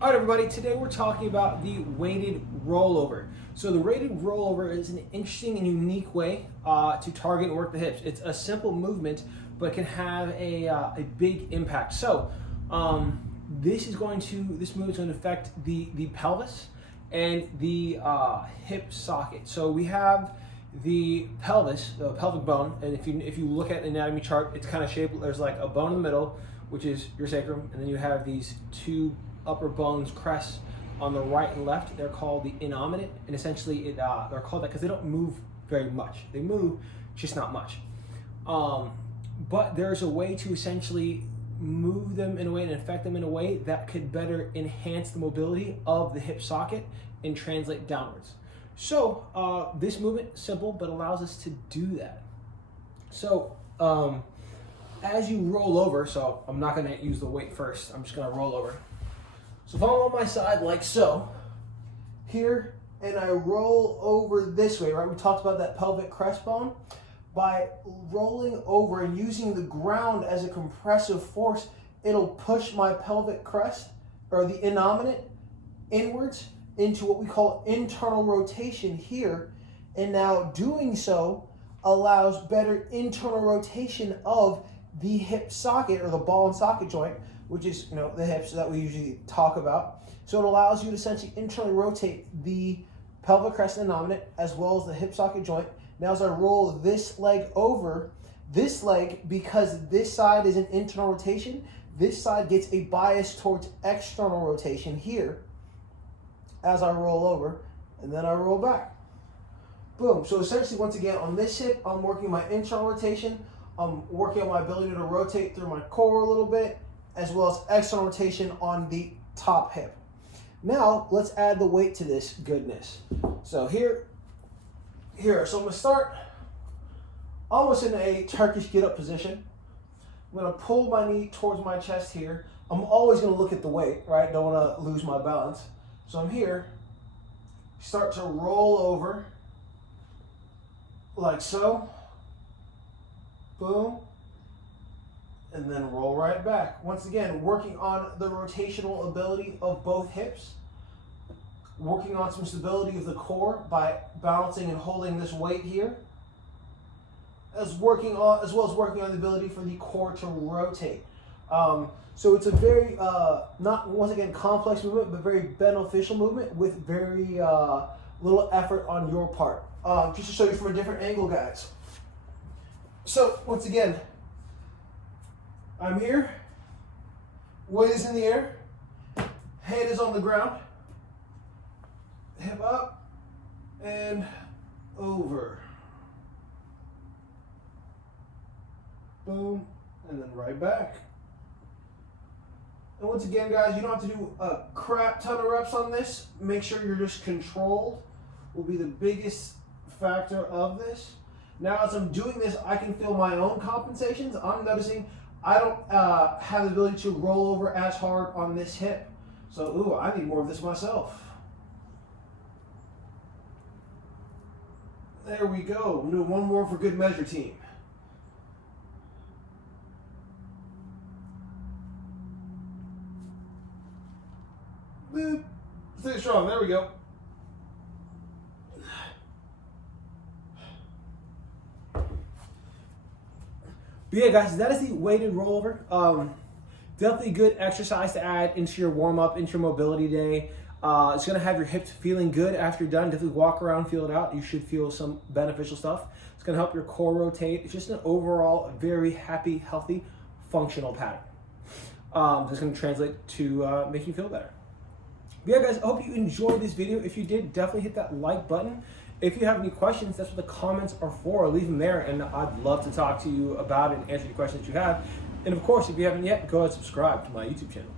All right, everybody, today we're talking about the weighted rollover. So the weighted rollover is an interesting and unique way to target and work the hips. It's a simple movement, but can have a big impact. So this movement is going to affect the pelvis and the hip socket. So we have the pelvis, the pelvic bone, and if you look at an anatomy chart, it's kind of shaped. There's like a bone in the middle, which is your sacrum, and then you have these two upper bones, crests, on the right and left. They're called the innominate, and essentially they're called that because they don't move very much. They move, just not much. But there's a way to essentially move them in a way and affect them in a way that could better enhance the mobility of the hip socket and translate downwards. So this movement, simple, but allows us to do that. So as you roll over, so I'm not gonna use the weight first, I'm just gonna roll over. So if I'm on my side like so, here, and I roll over this way, right? We talked about that pelvic crest bone. By rolling over and using the ground as a compressive force, it'll push my pelvic crest, or the innominate, inwards into what we call internal rotation here. And now doing so allows better internal rotation of the hip socket, or the ball and socket joint, which is, the hips that we usually talk about. So it allows you to essentially internally rotate the pelvic crest and innominate as well as the hip socket joint. Now as I roll this leg over, this leg, because this side is an internal rotation, this side gets a bias towards external rotation here as I roll over, and then I roll back. Boom. So essentially, once again, on this hip, I'm working my internal rotation, I'm working on my ability to rotate through my core a little bit, as well as external rotation on the top hip. Now, let's add the weight to this goodness. So here. So I'm gonna start almost in a Turkish get-up position. I'm gonna pull my knee towards my chest here. I'm always gonna look at the weight, right? Don't wanna lose my balance. So I'm here, start to roll over, like so. Boom. And then roll right back. Once again, working on the rotational ability of both hips, working on some stability of the core by balancing and holding this weight here, as well as working on the ability for the core to rotate. So it's a very, not once again complex movement, but very beneficial movement with very little effort on your part. Just to show you from a different angle, guys. So once again, I'm here, weight is in the air, head is on the ground, hip up and over. Boom, and then right back. And once again, guys, you don't have to do a crap ton of reps on this. Make sure you're just controlled will be the biggest factor of this. Now, as I'm doing this, I can feel my own compensations. I'm noticing I don't have the ability to roll over as hard on this hip. So, I need more of this myself. There we go. We'll do one more for good measure, team. Stay strong. There we go. But yeah, guys, that is the weighted rollover. Definitely good exercise to add into your warm-up, into your mobility day. It's going to have your hips feeling good after you're done. Definitely walk around, feel it out. You should feel some beneficial stuff. It's going to help your core rotate. It's just an overall very happy, healthy, functional pattern. That's going to translate to make you feel better. But yeah, guys, I hope you enjoyed this video. If you did, definitely hit that like button. If you have any questions, that's what the comments are for. Leave them there, and I'd love to talk to you about it and answer any questions you have. And of course, if you haven't yet, go ahead and subscribe to my YouTube channel.